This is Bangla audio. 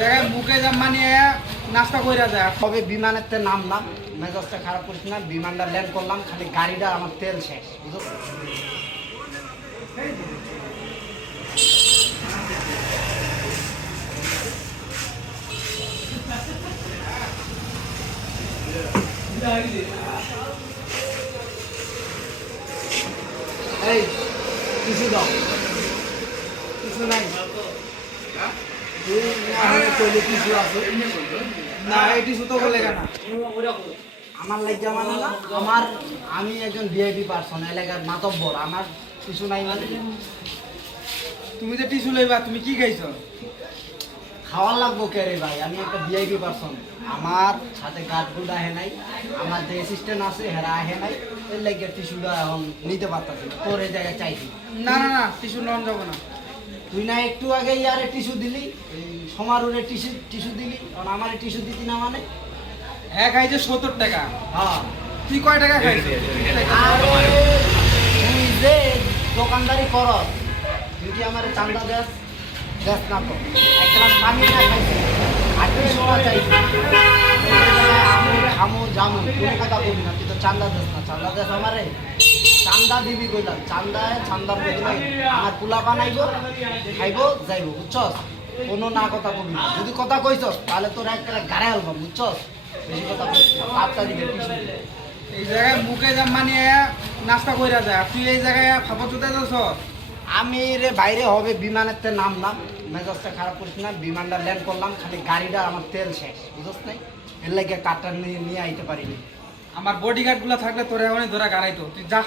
জায়গায় মুখে জাম নাস্তা কইরা যায়। তবে বিমানের তে নামলাম মেজাজটা খারাপ করিস না বিমানটা ল্যান্ড করলাম খালি গাড়িটা আমার তেল শেষ বুঝছ এই কিছু দাও। কিছু নাই। কইলে আমার আমি একজন ভিআইপি পার্সন এলাকার মাতব্বর আমার কিছু নাই মানে তুমি যে টিস্যু লইবা তুমি কি খাইছো খাওয়ার লাগবো কে রে ভাই আমি একটা ভিআইপি পার্সন আমার সাথে গার্ডগুলো আহে নাই আমার যে অ্যাসিস্ট্যান্ট আছে হেরা আহে নাই এর লাগে টিস্যুটা এখন নিতে পারতাছি না। তোর এই জায়গায় চাইছি না না না টিস্যু নন যাব না তুই না একটু আগে ইয়ারে টিস্যু দিলি এই সমারোহে টিস্যু টিস্যু দিলি কারণ আমার টিস্যু দিতি না মানে? হ্যাঁ খাইছে সত্তর টাকা। হ্যাঁ। তুই কয় টাকা খাইছো আরে তুই যে দোকানদারি কর তুই কি আমার চান্দা দেস দেস না তো। এক গ্লাস পানি না খাইছি আটত্রিশ টাকা চাইছি আমি খামো জামু কোনো কথা বলি না তুই তো চান্দা দেস না। চান্দা দেস আমারে? চান্দা দিবি কইলাম চান্দা চান্দার বদলে আমার পোলা বানাইব খাইব যাইব বুঝছস? কোনো না কথা না। যদি কথা কইছস তাহলে তোর একটা গাড়ে আলবাম বুঝছস? বেশি কথা তারিখে টিউশন এই জায়গায় মুখে জাম মানিয়ে নাস্তা কইরা যায় তুই এই জায়গায় ফাপা চুতে যাচ্ছ? আমি রে বাইরে হবে বিমানের তে নামলাম। মেজাজটা খারাপ করিস না বিমানটা ল্যান্ড করলাম খালি গাড়িটা আমার তেল শেষ বুঝছ নাই? এর লাগে কারটা নিয়ে নিয়ে আইতে পারিনি। আমার বডিগার্ডগুলা থাকলে তোরে অনেক ধরা গাড়াইতো। তুই যা